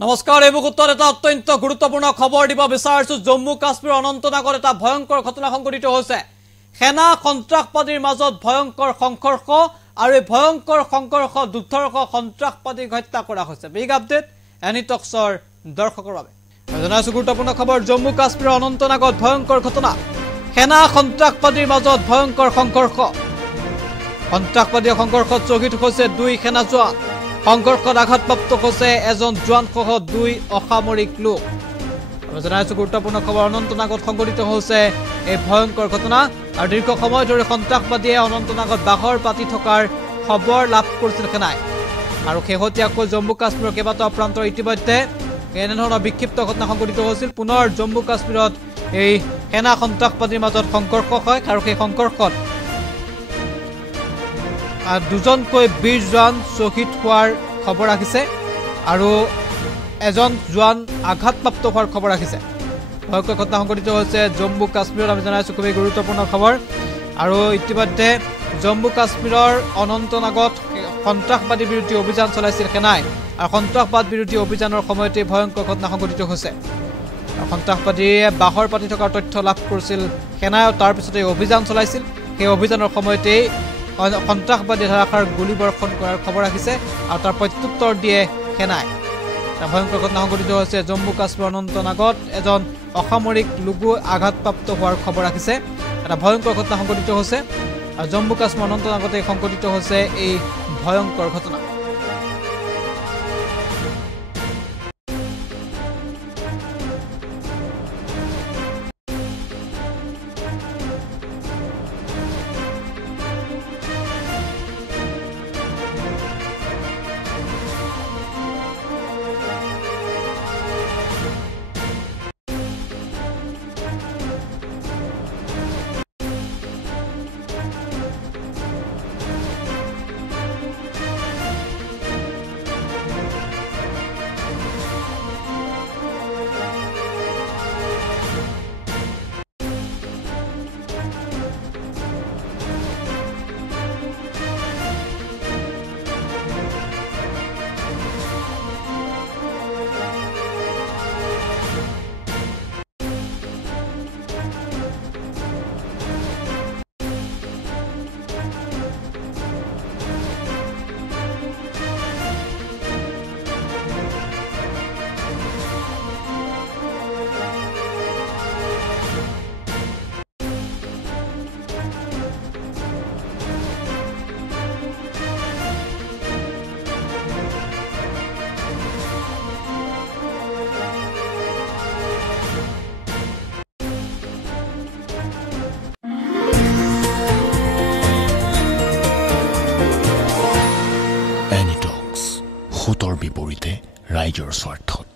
নমস্কাৰ এই মুহূৰ্তত এটা অত্যন্ত গুৰুত্বপূৰ্ণ খবৰ দিব বিচাৰিছো জম্মু কাশ্মীৰ অনন্তনাগত এটা ভয়ংকৰ ঘটনা সংঘটিত হৈছে সেনা সন্ত্ৰাসবাদীৰ মাজত ভয়ংকৰ সংঘৰ্ষ আৰু এই ভয়ংকৰ সংঘৰ্ষ দুৰ্ধৰ্ষ সন্ত্ৰাসবাদী হত্যা কৰা হৈছে বিগ আপডেট এনি টক্সৰ দৰ্শকৰ বাবে জনাইছো গুৰুত্বপূৰ্ণ খবৰ জম্মু কাশ্মীৰৰ অনন্তনাগত ভয়ংকৰ ঘটনা সেনা সন্ত্ৰাসবাদীৰ মাজত ভয়ংকৰ সংঘৰ্ষ সন্ত্ৰাসবাদী সংঘৰ্ষত শ্বহীদ হৈছে দুই সেনা জোৱান সংঘৰ্ষত আঘাতপ্ৰাপ্ত হৈছে এজন জোৱান সহ দুই অসামৰিক লোক জনাইছো গুৰুত্বপূৰ্ণ খবৰ অনন্তনাগত সংঘটিত হৈছে এই ভয়ংকৰ ঘটনা আৰু দীৰ্ঘ সময় ধৰি সন্ত্ৰাসবাদীয়ে অনন্তনাগত বাহৰ পাতি থকাৰ খবৰ লাভ কৰিছিল সেনাই আৰু শেহতীয়াকৈ জম্মু কাশ্মীৰৰ কেইবাটাও প্ৰান্তৰ ইতিমধ্যে এনেধৰণৰ বিক্ষিপ্ত ঘটনা সংঘটিত হৈছিল পুনৰ জম্মু কাশ্মীৰত এই সেনা সন্ত্ৰাসবাদীৰ মাজত সংঘৰ্ষ হয় আৰু সেই সংঘৰ্ষত দুজনকৈ বীৰ জোৱান শ্বহীদ হোৱাৰ খবৰ আহিছে আৰু এজন জোৱান আঘাতপ্ৰাপ্ত হোৱাৰ খবৰ আহিছে ভয়ংকৰ ঘটনা সংঘটিত হৈছে জম্মু কাশ্মীৰত আমি জনাইছো খুবেই গুৰুত্বপূৰ্ণ খবৰ আৰু ইতিমধ্যে জম্মু কাশ্মীৰৰ অনন্তনাগত সন্ত্ৰাসবাদী বিৰোধী অভিযান চলাইছিল সেনাই আৰু সন্ত্ৰাসবাদ বিৰোধী অভিযানৰ সময়তে ভয়ংকৰ ঘটনা সংঘটিত হৈছে সন্ত্ৰাসবাদীয়ে বাহৰ পাতি থকাৰ তথ্য লাভ কৰিছিল সেনাই তাৰ পিছতে অভিযান চলাইছিল সেই অভিযানৰ সময়তে সন্ত্ৰাসবাদী ধাৰাসাৰ গুলীবৰ্ষণ কৰাৰ খবৰ আহিছে আৰু তাৰ প্ৰত্যুত্তৰ দিয়ে সেনাই ভয়ংকৰ ঘটনা সংঘটিত হৈছে জম্মু কাশ্মীৰ অনন্তনাগত এজন অসামৰিক লোকো আঘাতপ্ৰাপ্ত হোৱাৰ খবৰ আহিছে এটা ভয়ংকৰ ঘটনা সংঘটিত হৈছে আৰু জম্মু কাশ্মীৰ অনন্তনাগতে সংঘটিত হৈছে এই ভয়ংকৰ ঘটনা এনি টক্স, সোঁতৰ বিপৰীতে ৰাইজৰ স্বাৰ্থত।